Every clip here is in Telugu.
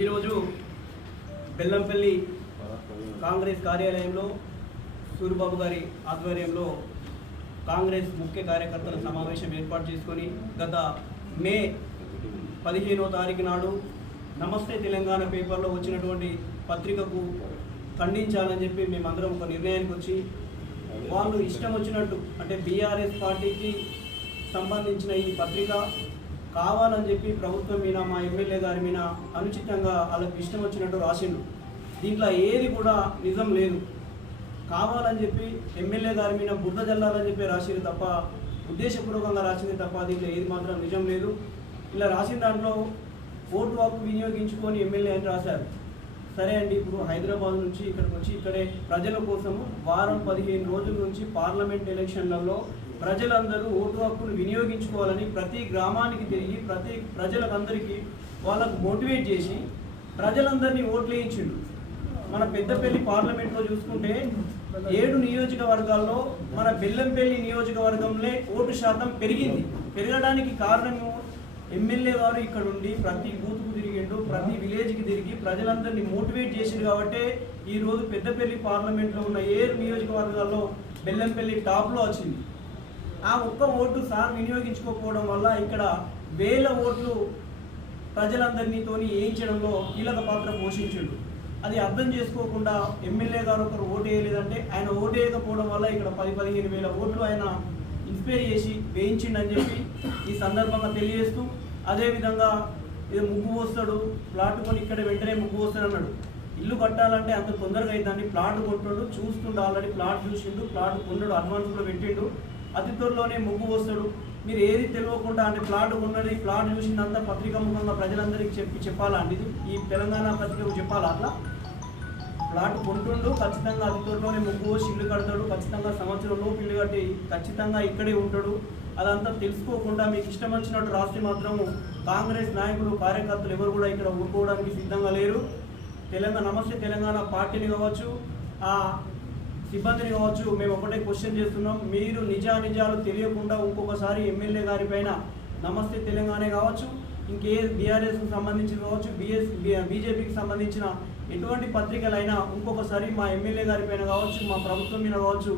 ఈరోజు బెల్లంపల్లి కాంగ్రెస్ కార్యాలయంలో సూరిబాబు గారి ఆధ్వర్యంలో కాంగ్రెస్ ముఖ్య కార్యకర్తల సమావేశం ఏర్పాటు చేసుకొని గత మే 15వ తారీఖు నాడు నమస్తే తెలంగాణ పేపర్లో వచ్చినటువంటి పత్రికకు ఖండించాలని చెప్పి మేమందరం ఒక నిర్ణయానికి వచ్చి వాళ్ళు ఇష్టం వచ్చినట్టు అంటే బీఆర్ఎస్ పార్టీకి సంబంధించిన ఈ పత్రిక కావాలని చెప్పి ప్రభుత్వం మీద మా ఎమ్మెల్యే గారి మీద అనుచితంగా వాళ్ళకి ఇష్టం వచ్చినట్టు రాసిండు. దీంట్లో ఏది కూడా నిజం లేదు. కావాలని చెప్పి ఎమ్మెల్యే గారి మీద బురద జల్లాలని చెప్పి రాసింది తప్ప ఉద్దేశపూర్వకంగా రాసింది తప్ప దీంట్లో ఏది మాత్రం నిజం లేదు. ఇలా రాసిన దాంట్లో ఓటు హక్కు వినియోగించుకొని ఎమ్మెల్యే అని రాశారు. సరే అండి, ఇప్పుడు హైదరాబాద్ నుంచి ఇక్కడికి వచ్చి ఇక్కడే ప్రజల కోసము వారం 15 రోజుల నుంచి పార్లమెంట్ ఎలక్షన్లలో ప్రజలందరూ ఓటు హక్కును వినియోగించుకోవాలని ప్రతి గ్రామానికి తిరిగి ప్రతి ప్రజలకందరికీ వాళ్ళకు మోటివేట్ చేసి ప్రజలందరినీ ఓట్లు వేయించిండు. మన పెద్దపల్లి పార్లమెంట్లో చూసుకుంటే 7 నియోజకవర్గాల్లో మన బెల్లంపల్లి నియోజకవర్గంలో ఓటు శాతం పెరిగింది. పెరగడానికి కారణము ఎమ్మెల్యే గారు ఇక్కడ ఉండి ప్రతి బూత్కు తిరిగిండు, ప్రతి విలేజ్కి తిరిగి ప్రజలందరినీ మోటివేట్ చేసిండు. కాబట్టి ఈరోజు పెద్దపల్లి పార్లమెంట్లో ఉన్న 7 నియోజకవర్గాల్లో బెల్లంపల్లి టాప్లో వచ్చింది. ఆ ఒక్క ఓటు సార్ వినియోగించుకోకపోవడం వల్ల ఇక్కడ వేల ఓట్లు ప్రజలందరినీతో వేయించడంలో కీలక పాత్ర పోషించిండు. అది అర్థం చేసుకోకుండా ఎమ్మెల్యే గారు ఒకరు ఓటు వేయలేదంటే ఆయన ఓటు వేయకపోవడం వల్ల ఇక్కడ 10-15 వేల ఓట్లు ఆయన ఇన్స్పైర్ చేసి వేయించిండని చెప్పి ఈ సందర్భంగా తెలియజేస్తూ, అదేవిధంగా ఇది ముగ్గు పోస్తాడు, ప్లాట్ కొని ఇక్కడ వెంటనే ముగ్గు పోస్తాడు అన్నాడు. ఇల్లు కట్టాలంటే అంత తొందరగా అవుతుంది. ప్లాట్ కొట్టాడు, చూస్తుండు, ఆల్రెడీ ప్లాట్ చూసిండు, ప్లాట్ కొన్నాడు, అడ్వాన్స్ కూడా పెట్టిండు, అతి త్వరలోనే ముగ్గు పోస్తాడు. మీరు ఏది తెలియకుండా అంటే ప్లాట్ ఉన్నది, ప్లాట్ చూసిందంతా పత్రికాముఖంగా ప్రజలందరికీ చెప్పాలా అండి? ఈ తెలంగాణ పత్రికకు చెప్పాలా? అట్లా ప్లాట్ కొంటుండు, ఖచ్చితంగా అతి త్వరలోనే ముగ్గు పోసి ఇల్లు కడతాడు, ఖచ్చితంగా సంవత్సరంలోపు ఇల్లు కట్టి ఖచ్చితంగా ఇక్కడే ఉంటాడు. అదంతా తెలుసుకోకుండా మీకు ఇష్టం వచ్చినట్టు రాస్తే మాత్రము కాంగ్రెస్ నాయకులు కార్యకర్తలు ఎవరు కూడా ఇక్కడ ఊరుకోవడానికి సిద్ధంగా లేరు. నమస్తే తెలంగాణ పార్టీని కావచ్చు, ఆ సిబ్బందిని కావచ్చు, మేము ఒకటే క్వశ్చన్ చేస్తున్నాం. మీరు నిజాలు తెలియకుండా ఇంకొకసారి ఎమ్మెల్యే గారి పైన నమస్తే తెలంగాణ కావచ్చు, ఇంకే బీఆర్ఎస్కి సంబంధించి కావచ్చు, బీజేపీకి సంబంధించిన ఎటువంటి పత్రికలైనా ఇంకొకసారి మా ఎమ్మెల్యే గారి పైన కావచ్చు, మా ప్రభుత్వం మీద కావచ్చు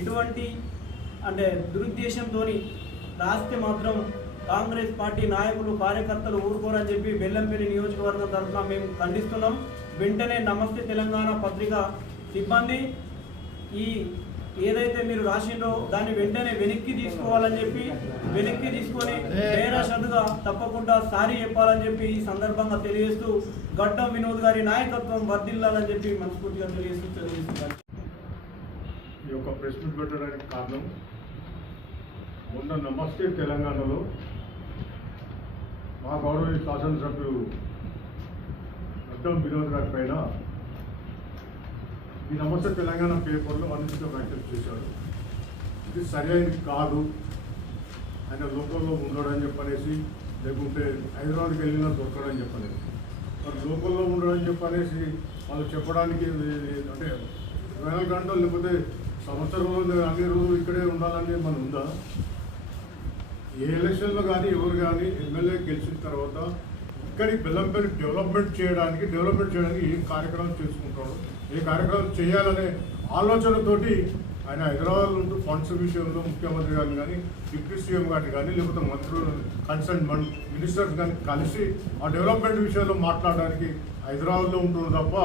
ఎటువంటి అంటే దురుద్దేశంతో రాస్తే మాత్రం కాంగ్రెస్ పార్టీ నాయకులు కార్యకర్తలు ఊరుకోరని చెప్పి బెల్లంపల్లి నియోజకవర్గం తరఫున మేము ఖండిస్తున్నాం. వెంటనే నమస్తే తెలంగాణ పత్రిక సిబ్బంది ఈ ఏదైతే మీరు రాసిండో దాన్ని వెంటనే వెనక్కి తీసుకోవాలని చెప్పి వెనక్కి తీసుకొని బేరాషద్దుగా తప్పకుండా సారీ చెప్పాలని చెప్పి ఈ సందర్భంగా తెలియజేస్తూ గడ్డం వినోద్ గారి నాయకత్వం వర్ధిల్లాలని చెప్పి మనస్ఫూర్తిగా తెలియజేస్తున్నారు. ఈ యొక్క ప్రెస్ మీట్ పెట్టడానికి కారణం, మొన్న నమస్తే తెలంగాణలో మా గౌరవ శాసనసభ్యులు గడ్డం వినోద్ గారి పైన ఈ నమస్తే తెలంగాణ పేపర్లో అనుచిత వ్యాఖ్యలు చేశారు. ఇది సరైనది కాదు. ఆయన లోకల్లో ఉండడని చెప్పనేసి, లేకుంటే హైదరాబాద్కి వెళ్ళినా దొరకడని చెప్పనేసి, మరి లోకల్లో ఉండడని చెప్పనేసి వాళ్ళు చెప్పడానికి అంటే 24 గంటలు లేకపోతే సంవత్సరంలో అన్ని రోజులు ఇక్కడే ఉండాలని మనం ఉందా? ఏ ఎలక్షన్లో కానీ ఎవరు కానీ ఎమ్మెల్యే గెలిచిన తర్వాత ఇక్కడికి బెల్లంపల్లి డెవలప్మెంట్ చేయడానికి ఏం కార్యక్రమం చేసుకుంటాడు, ఏ కార్యక్రమం చేయాలనే ఆలోచనతోటి ఆయన హైదరాబాద్లో ఉంటూ ఫండ్స్ విషయంలో ముఖ్యమంత్రి గారిని కానీ, డిప్యూటీ సీఎం గారిని కానీ, లేకపోతే మంత్రులు కన్సర్న్ మినిస్టర్స్ కానీ కలిసి ఆ డెవలప్మెంట్ విషయంలో మాట్లాడడానికి హైదరాబాద్లో ఉంటుంది తప్ప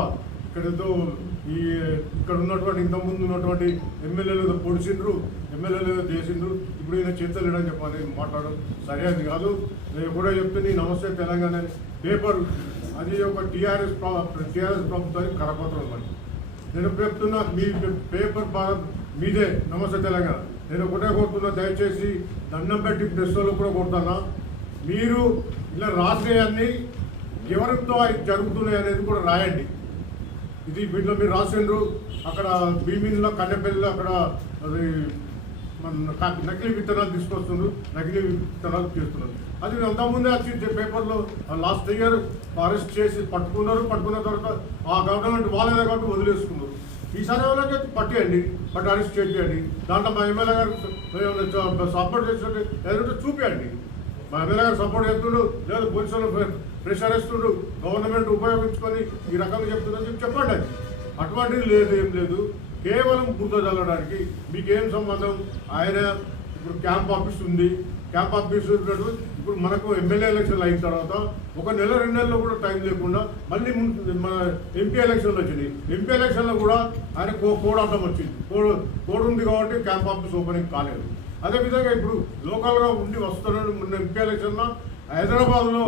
ఇక్కడ ఉన్నటువంటి ఇంతకుముందు ఉన్నటువంటి ఎమ్మెల్యేలు పొడిచిండ్రు, ఎమ్మెల్యేలు చేసిండ్రు, ఇప్పుడు ఈయన చేతలేడని చెప్పాలి మాట్లాడడం సరైనది కాదు. నేను కూడా చెప్తుంది, నమస్తే తెలంగాణ పేపర్ అది ఒక టీఆర్ఎస్ ప్రభుత్వానికి కరపత్రం మరి. నేను చెప్తున్నా, మీ పేపర్ మీదే నమస్తే తెలంగాణ. నేను ఒకటే కొడుతున్నా, దయచేసి దండం పెట్టి ప్రెస్లో కూడా కొడుతున్నా, మీరు ఇలా రాసేయాన్ని ఎవరితో జరుగుతున్నాయి అనేది కూడా రాయండి. ఇది వీటిలో మీరు రాసిండ్రు, అక్కడ భీమిన్లో కన్నెపల్లిలో అక్కడ అది మన నకిలీ విత్తనాలు తీసుకొస్తున్నారు, నకిలీ విత్తనాలు చేస్తున్నారు. అది అంతకుముందే వచ్చి పేపర్లో లాస్ట్ ఇయర్ అరెస్ట్ చేసి పట్టుకున్న తర్వాత ఆ గవర్నమెంట్ వాళ్ళదే కాబట్టి వదిలేసుకున్నారు. ఈసారి ఎవరైనా పట్టేయండి, అరెస్ట్ చేయండి. దాంట్లో మా ఎమ్మెల్యే గారు సపోర్ట్ చేసినట్టు ఎదురు చూపించండి. మా ఎమ్మెల్యే గారు సపోర్ట్ చేస్తున్నాడు, లేదు పోలీసులు ప్రెషర్ ఇస్తుండ్రు, గవర్నమెంట్ ఉపయోగించుకొని ఈ రకంగా చెప్తుందని చెప్పండి. అది అటువంటిది లేదు, ఏం లేదు. కేవలం బుద్ధ చల్లడానికి మీకేం సంబంధం? ఆయన ఇప్పుడు క్యాంప్ ఆఫీస్ ఉంది, క్యాంప్ ఆఫీస్ ఇప్పుడు మనకు ఎమ్మెల్యే ఎలక్షన్లు అయిన తర్వాత 1 నెల 2 నెలల్లో కూడా టైం లేకుండా మళ్ళీ మన ఎంపీ ఎలక్షన్లు వచ్చినాయి. ఎంపీ ఎలక్షన్లో కూడా ఆయన కోడ్ అడ్డం వచ్చింది. కోడ్ ఉంది కాబట్టి క్యాంప్ ఆఫీస్ ఓపెనింగ్ కాలేదు. అదేవిధంగా ఇప్పుడు లోకల్గా ఉండి వస్తున్నాడు. మొన్న ఎంపీ ఎలక్షన్లో హైదరాబాద్లో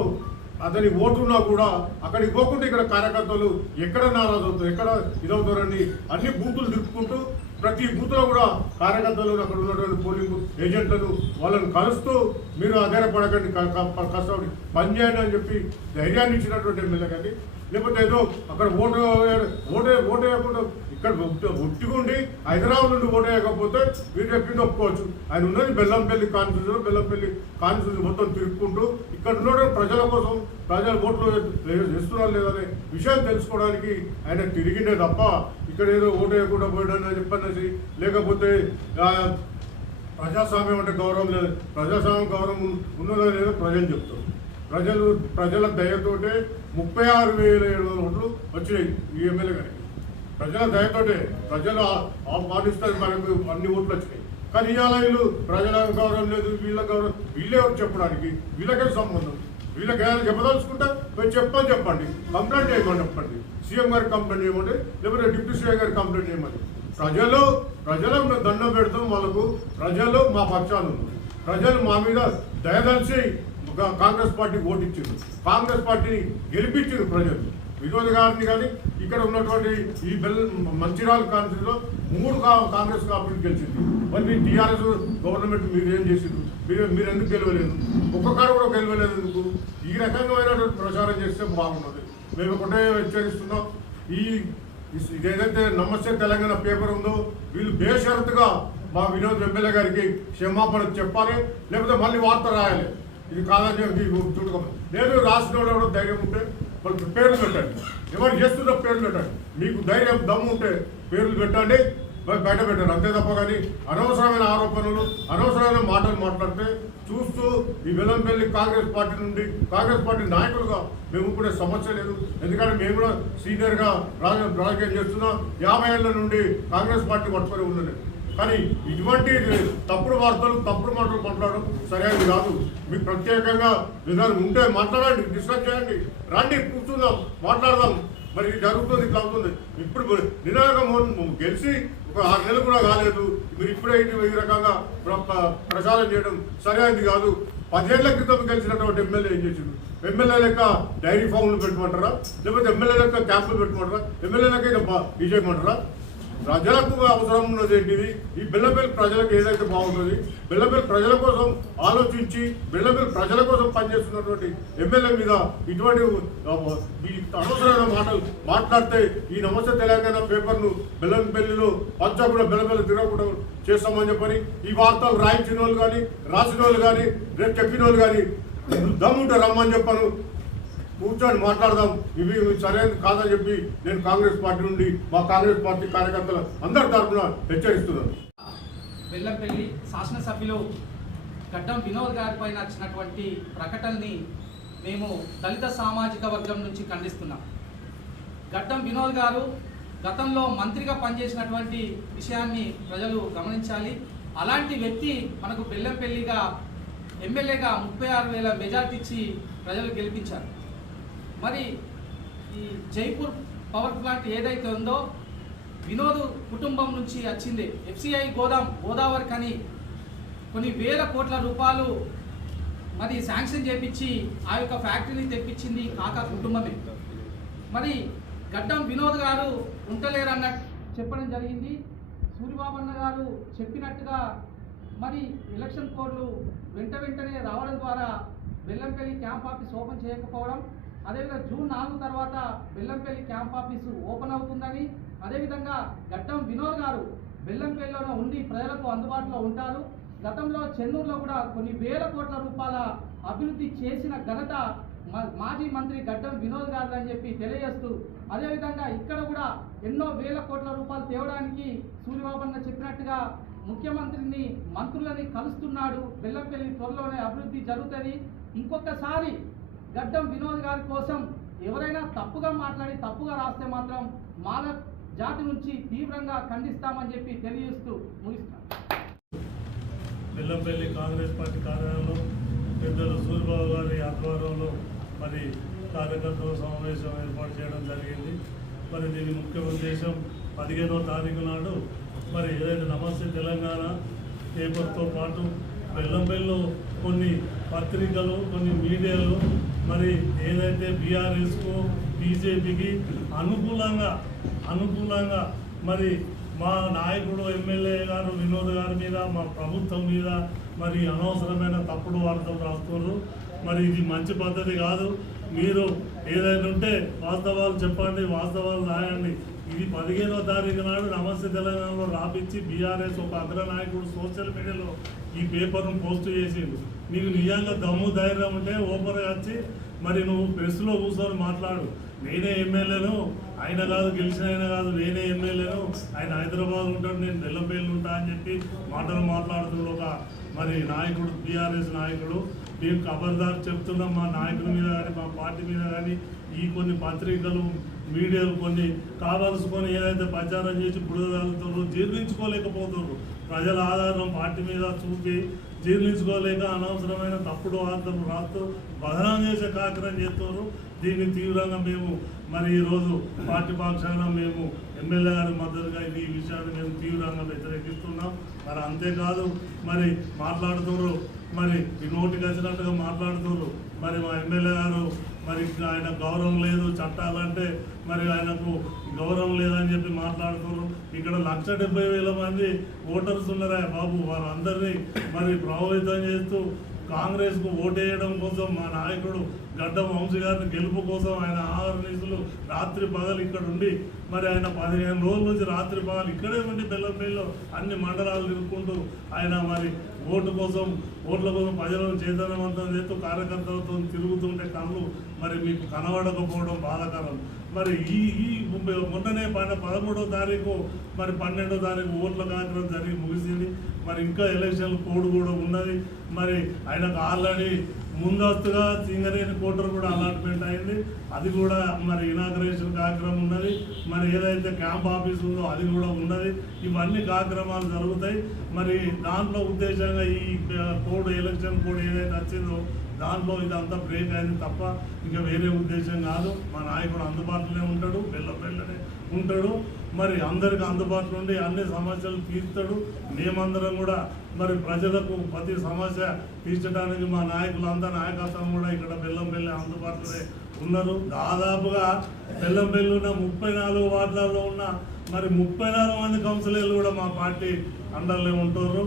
అతని ఓటున్నా కూడా అక్కడికి పోకుండా ఇక్కడ కార్యకర్తలు ఎక్కడ నారాజు అవుతారు, ఎక్కడ ఇదవుతారని అన్ని బూతులు తిప్పుకుంటూ ప్రతి బూత్లో కూడా కార్యకర్తలు అక్కడ ఉన్నటువంటి పోలింగ్ ఏజెంట్లను వాళ్ళని కలుస్తూ మీరు ఆధారపడకండి, కష్టపడి పనిచేయండి అని చెప్పి ధైర్యాన్ని ఇచ్చినటువంటి ఎమ్మెల్యే. కానీ లేకపోతే ఏదో అక్కడ ఓటు వేయకుండా ఇక్కడ ఒట్టిగుండి హైదరాబాద్ నుండి ఓటు వేయకపోతే మీరు చెప్పింది ఒప్పుకోవచ్చు. ఆయన ఉన్నది బెల్లంపల్లి కాన్స్టిట్యూషన్ మొత్తం తిరుక్కుంటూ ఇక్కడ ఉన్న ప్రజల కోసం ప్రజల ఓట్లు వేస్తున్నారు లేదనే విషయం తెలుసుకోవడానికి ఆయన తిరిగిండే తప్ప ఇక్కడ ఏదో ఓటు వేయకుండా పోయాడని చెప్పనేసి, లేకపోతే ప్రజాస్వామ్యం అంటే గౌరవం లేదు. ప్రజాస్వామ్యం గౌరవం ఉన్నదో లేదో ప్రజలు చెప్తారు. ప్రజల దయతోటే 36,700 ఓట్లు వచ్చినాయి ఈ ఎమ్మెల్యే గారికి. ప్రజల దయతోటే ప్రజలు ఆహ్వానిస్తారు, మనకు అన్ని ఓట్లు వచ్చినాయి. కానీ ఇవాళ వీళ్ళు ప్రజల గౌరవం లేదు, వీళ్ళ గౌరవం, వీళ్ళే చెప్పడానికి వీళ్ళకే సంబంధం. వీళ్ళకి ఏదైనా చెప్పదలుచుకుంటే మీరు చెప్పండి, కంప్లైంట్ చేయమని చెప్పండి. సీఎం గారికి కంప్లైంట్ చేయమండి, లేకపోతే డిప్యూటీ సీఎం గారికి కంప్లైంట్ చేయమని. ప్రజలకు దండం పెడతాం. వాళ్ళకు ప్రజలు మా పక్షాలు ఉన్నారు. ప్రజలు మా మీద దయదలిచి కాంగ్రెస్ పార్టీకి ఓటు ఇచ్చారు, కాంగ్రెస్ పార్టీని గెలిపించారు ప్రజలు. వినోద్ గారిని కానీ ఇక్కడ ఉన్నటువంటి ఈ మంచిర్యాల కాన్స్టిట్యూన్సీలో 3 కాంగ్రెస్ పార్టీ గెలిచింది. మరి టీఆర్ఎస్ గవర్నమెంట్ మీరు ఏం చేసిండ్రు? మీరు ఎందుకు గెలవలేదు? ఒక్కసారి కూడా గెలవలేదు ఎందుకు? ఈ రకమైనటువంటి ప్రచారం చేస్తే బాగున్నది. మేము ఒకటే హెచ్చరిస్తున్నాం, ఇదేదైతే నమస్తే తెలంగాణ పేపర్ ఉందో వీళ్ళు బేషరతుగా మా వినోద్ ఎమ్మెల్యే గారికి క్షమాపణ చెప్పాలి, లేకపోతే మళ్ళీ వార్త రాయాలి. ఇది కాదని చెప్పి చూడకమని లేదు. రాసిన కూడా ధైర్యం ఉంటే వాళ్ళకి పేర్లు పెట్టండి. ఎవరు చేస్తున్న పేర్లు పెట్టండి. మీకు ధైర్యం దమ్ము ఉంటే పేర్లు పెట్టండి, బయట పెట్టండి. అంతే తప్ప కానీ అనవసరమైన ఆరోపణలు, అనవసరమైన మాటలు మాట్లాడితే చూస్తూ ఈ బెల్లంపల్లి కాంగ్రెస్ పార్టీ నుండి కాంగ్రెస్ పార్టీ నాయకులుగా మేము కూడా సమస్య లేదు. ఎందుకంటే మేము కూడా సీనియర్గా రాజకీయం చేస్తున్నాం. 50 ఏళ్ల నుండి కాంగ్రెస్ పార్టీ పట్టుకొని ఉన్నది. కానీ ఇటువంటి తప్పుడు వార్తలు, తప్పుడు మాటలు మాట్లాడడం సరైనది కాదు. మీకు ప్రత్యేకంగా విధానం ఉంటే మాట్లాడండి, డిస్కస్ చేయండి, రండి, కూర్చుందాం, మాట్లాడదాం. మరి జరుగుతుంది, ఇట్లా అవుతుంది. ఇప్పుడు నినాదం గెలిచి ఒక 6 నెలలు కూడా కాలేదు, మీరు ఇప్పుడే ఈ రకంగా ప్రచారం చేయడం సరైనది కాదు. 10 ఏళ్ల క్రితం గెలిచినటువంటి ఎమ్మెల్యే ఏం చేసిండు? ఎమ్మెల్యే లెక్క డైరీ ఫామ్లు పెట్టమంటారా? లేకపోతే ఎమ్మెల్యే లెక్క క్యాంపులు పెట్టమంటారా? ఎమ్మెల్యే లెక్క ఇది చేయమంటారా? ప్రజలకు అవసరం ఉన్నది ఏంటిది? ఈ బెల్లంపల్లి ప్రజలకు ఏదైతే బాగుంటుంది, బెల్లంపల్లి ప్రజల కోసం ఆలోచించి బెల్లంపల్లి ప్రజల కోసం పనిచేస్తున్నటువంటి ఎమ్మెల్యే మీద ఇటువంటి అనవసరమైన మాటలు మాట్లాడితే ఈ నమస్తే తెలంగాణ పేపర్ను బెల్లంపల్లిలో పంచకుండా బెల్లంపల్లి తిరగకుండా చేస్తామని చెప్పని ఈ వార్తలు రాయించిన వాళ్ళు కానీ, రాసిన వాళ్ళు కానీ, రేపు చెప్పిన వాళ్ళు కానీ దమ్ముంటే రమ్మని చెప్పాను. కూర్చొని మాట్లాడదాం, ఇవి సరైనది కాదని చెప్పి నేను కాంగ్రెస్ పార్టీ నుండి మా కాంగ్రెస్ పార్టీ కార్యకర్తల అందరి తరఫున హెచ్చరిస్తున్నాను. బెల్లంపల్లి శాసనసభ్యులు గడ్డం వినోద్ గారి పైన వచ్చినటువంటి ప్రకటనని మేము దళిత సామాజిక వర్గం నుంచి ఖండిస్తున్నాం. గడ్డం వినోద్ గారు గతంలో మంత్రిగా పనిచేసినటువంటి విషయాన్ని ప్రజలు గమనించాలి. అలాంటి వ్యక్తి మనకు బెల్లంపల్లిగా ఎమ్మెల్యేగా 36,000 మెజార్టీ ఇచ్చి ప్రజలు గెలిపించారు. మరి ఈ జైపూర్ పవర్ ప్లాంట్ ఏదైతే ఉందో వినోద్ కుటుంబం నుంచి వచ్చింది. FCI గోదావరి కని కొన్ని వేల కోట్ల రూపాయలు మరి శాంక్షన్ చేపించి ఆ యొక్క ఫ్యాక్టరీని తెప్పించింది కాకా కుటుంబమే. మరి గడ్డం వినోద్ గారు ఉంటలేరన్నట్టు చెప్పడం జరిగింది. సూరిబాబన్న గారు చెప్పినట్టుగా మరి ఎలక్షన్ కోడ్లు వెంటనే రావడం ద్వారా బెల్లంపల్లి క్యాంప్ ఆఫీస్ ఓపెన్ చేయకపోవడం, అదేవిధంగా జూన్ 4 తర్వాత బెల్లంపల్లి క్యాంప్ ఆఫీసు ఓపెన్ అవుతుందని, అదేవిధంగా గడ్డం వినోద్ గారు బెల్లంపల్లిలోనే ఉండి ప్రజలకు అందుబాటులో ఉంటారు. గతంలో చెన్నూరులో కూడా కొన్ని వేల కోట్ల రూపాయల అభివృద్ధి చేసిన ఘనత మాజీ మంత్రి గడ్డం వినోద్ గారు అని చెప్పి తెలియజేస్తూ, అదేవిధంగా ఇక్కడ కూడా ఎన్నో వేల కోట్ల రూపాయలు తేవడానికి సూర్యబాబన్న చెప్పినట్టుగా ముఖ్యమంత్రిని, మంత్రులని కలుస్తున్నాడు. బెల్లంపల్లి త్వరలోనే అభివృద్ధి జరుగుతుంది. ఇంకొకసారి గడ్డం వినోద్ గారి కోసం ఎవరైనా తప్పుగా మాట్లాడి తప్పుగా రాస్తే మాత్రం మాల జాతి నుంచి తీవ్రంగా ఖండిస్తామని చెప్పి తెలియజేస్తూ ముగిస్తాం. బెల్లంపల్లి కాంగ్రెస్ పార్టీ కార్యాలయంలో పెద్దలు సూరిబాబు గారి ఆధ్వర్యంలో మరి కార్యకర్తల సమావేశం ఏర్పాటు చేయడం జరిగింది. మరి దీని ముఖ్య ఉద్దేశం 15వ తారీఖు నాడు మరి ఏదైతే నమస్తే తెలంగాణ పేపర్తో పాటు బెల్లంపల్లిలో కొన్ని పత్రికలు కొన్ని మీడియాలు మరి ఏదైతే బీఆర్ఎస్కు బీజేపీకి అనుకూలంగా మరి మా నాయకుడు ఎమ్మెల్యే గారు వినోద్ గారి మీద మా ప్రభుత్వం మీద మరి అనవసరమైన తప్పుడు వార్తలు రాస్తున్నారు. మరి ఇది మంచి పద్ధతి కాదు. మీరు ఏదైనా ఉంటే వాస్తవాలు చెప్పండి, వాస్తవాలు రాయండి. ఇది 15వ తారీఖు నాడు నమస్తే తెలంగాణలో రాపించి బీఆర్ఎస్ ఒక అగ్రనాయకుడు సోషల్ మీడియాలో ఈ పేపర్ను పోస్ట్ చేసిండు. నీకు నిజంగా దమ్ము ధైర్యం ఉంటే ఓపెన్గా వచ్చి మరి నువ్వు ప్రెస్లో కూర్చొని మాట్లాడు. నేనే ఎమ్మెల్యేను, ఆయన కాదు గెలిచిన ఆయన కాదు, నేనే ఎమ్మెల్యేను, ఆయన హైదరాబాద్ ఉంటాడు, నేను బెల్లంపల్లి ఉంటా అని చెప్పి మాట్లాడుతున్న ఒక మరి నాయకుడు బీఆర్ఎస్ నాయకుడు. మేము ఖబర్దార్ చెప్తున్నాం, మా నాయకుల మీద కానీ మా పార్టీ మీద కానీ ఈ కొన్ని పత్రికలు మీడియాలు కొన్ని కావాల్సుకొని ఏదైతే ప్రచారం చేసి బుడదలుతున్నారు జీర్ణించుకోలేకపోతున్నారు. ప్రజల ఆధారం పార్టీ మీద చూపి జీర్ణించుకోలేక అనవసరమైన తప్పుడు వార్తలు రాస్తూ బదనాం చేసే కార్యక్రమం చేస్తున్నారు. దీన్ని తీవ్రంగా మేము మరి ఈరోజు పార్టీ పక్షాన మేము ఎమ్మెల్యే గారి మద్దతుగా ఈ విషయాన్ని మేము తీవ్రంగా వ్యతిరేకిస్తున్నాం. మరి అంతేకాదు మరి మాట్లాడుతున్నారు, మరి ఈ నోటికి వచ్చినట్టుగా మాట్లాడుతున్నారు. మరి మా ఎమ్మెల్యే గారు మరి ఆయన గౌరవం లేదు, చట్టాలంటే మరి ఆయనకు గౌరవం లేదని చెప్పి మాట్లాడుతున్నారు. ఇక్కడ 1,70,000 మంది ఓటర్స్ ఉన్నారా బాబు, వారందరినీ మరి ప్రభావితం చేస్తూ కాంగ్రెస్కు ఓటేయడం కోసం మా నాయకుడు గడ్డం వంశీ గారిని గెలుపు కోసం ఆయన ఆహర్నిశలు రాత్రి పగలు ఇక్కడ ఉండి మరి ఆయన 15 రోజుల నుంచి రాత్రి పగలు ఇక్కడే ఉండి బెల్లంపల్లిలో అన్ని మండలాలు తిరుగుకుంటూ ఆయన మరి ఓట్ల కోసం ప్రజలను చైతన్యవంతం చేస్తూ కార్యకర్తలతో తిరుగుతుంటే కళ్ళు మరి మీకు కనబడకపోవడం బాధాకరం. మరి ఈ మొన్ననే 13వ తారీఖు మరి 12వ తారీఖు ఓట్ల కార్యక్రమం జరిగి ముగిసింది. మరి ఇంకా ఎలక్షన్ కోడ్ కూడా ఉన్నది. మరి ఆయనకు ఆల్రెడీ ముందస్తుగా సింగరేణి కోటర్ కూడా అలాట్మెంట్ అయింది. అది కూడా మరి ఇనాగ్రేషన్ కార్యక్రమం ఉన్నది. మరి ఏదైతే క్యాంప్ ఆఫీస్ ఉందో అది కూడా ఉన్నది. ఇవన్నీ కార్యక్రమాలు జరుగుతాయి. మరి దాంట్లో ఉద్దేశంగా ఈ కోడ్ ఎలక్షన్ కోడ్ ఏదైతే వచ్చిందో దాంట్లో ఇదంతా బ్రేక్ అయింది తప్ప ఇంకా వేరే ఉద్దేశం కాదు. మా నాయకుడు అందుబాటులోనే ఉంటాడు, బెల్లంపల్లినే ఉంటాడు. మరి అందరికి అందుబాటులో ఉండి అన్ని సమస్యలు తీర్చాడు. మేమందరం కూడా మరి ప్రజలకు ప్రతి సమస్య తీర్చడానికి మా నాయకులంతా నాయకత్వం కూడా ఇక్కడ బెల్లంపల్లి అందుబాటులోనే ఉన్నారు. దాదాపుగా బెల్లంపల్లి ఉన్న 34 వార్డులలో ఉన్న మరి 34 మంది కౌన్సిలర్లు కూడా మా పార్టీ అండర్లే ఉంటారు.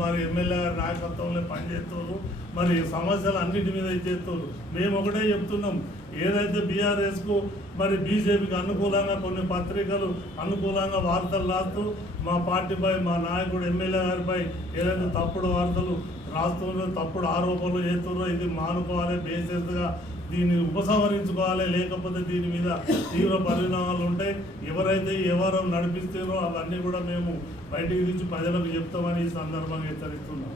మరి ఎమ్మెల్యే గారి నాయకత్వంలో పనిచేస్తారు. మరి సమస్యలు అన్నింటి మీద ఇచ్చేస్తారు. మేము ఒకటే చెప్తున్నాం, ఏదైతే బీఆర్ఎస్కు మరి బీజేపీకి అనుకూలంగా కొన్ని పత్రికలు అనుకూలంగా వార్తలు రాస్తూ మా పార్టీపై మా నాయకుడు ఎమ్మెల్యే గారిపై ఏదైతే తప్పుడు వార్తలు రాస్తున్నారో తప్పుడు ఆరోపణలు చేస్తున్నారో ఇది మానుకోవాలి, బేసిస్గా దీన్ని ఉపసంహరించుకోవాలి. లేకపోతే దీని మీద తీవ్ర పరిణామాలు ఉంటాయి. ఎవరైతే ఎవరు నడిపిస్తారో అవన్నీ కూడా మేము బయటికి తీసి ప్రజలకు చెప్తామని ఈ సందర్భంగా హెచ్చరిస్తున్నాం.